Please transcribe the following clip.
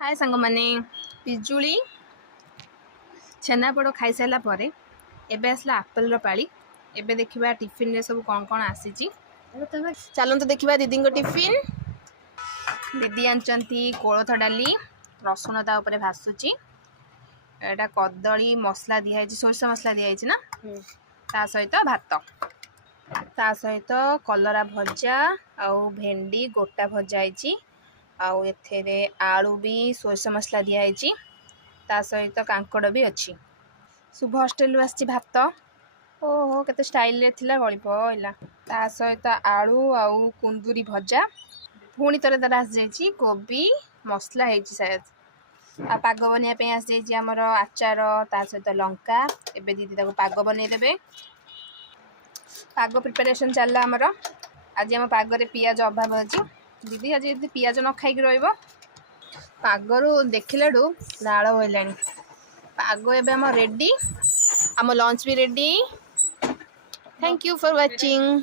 हाय सांग माने पिजुली छेनापोड़ खाई सारा पर एबे आसला आपेल पाली एबे देखिबा टिफिन रे सब कौन कौन आसी चलते देखिबा दीदी टिफिन दीदी आंचंती कोलथ डाली रसुण ता ऊपर भासुची एटा कदली मसला दिया सोरष मसला दिया ना ता सहित भात ता सहित कलरा भजा आउ भेंडी गोटा भजा है आउ एथेरे आलू भी सोरष मसला दिखाई ता सहित कांकड़ भी अच्छी शुभ हॉस्टेल आसी भात ओहो केते स्टाइल रे थिला गली पइला ता सहित आलू आउ कुंदूरी भजा पुणी तरे तार आसी जाइए कोबी मसला है शायद आ पाग बनवाई आसी जाइए आमर आचार ता सहित लंका एबे दीदी ताको पाग बनईदेवे पाग प्रिपेरेसन चलला आमर आज आम पागरे पियाज अभाव अच्छी दीदी आज यदि पियाज न खाई पागरू देखला लाल बोला पाग एबे आम रेडी आम लंच भी ready thank you for watching.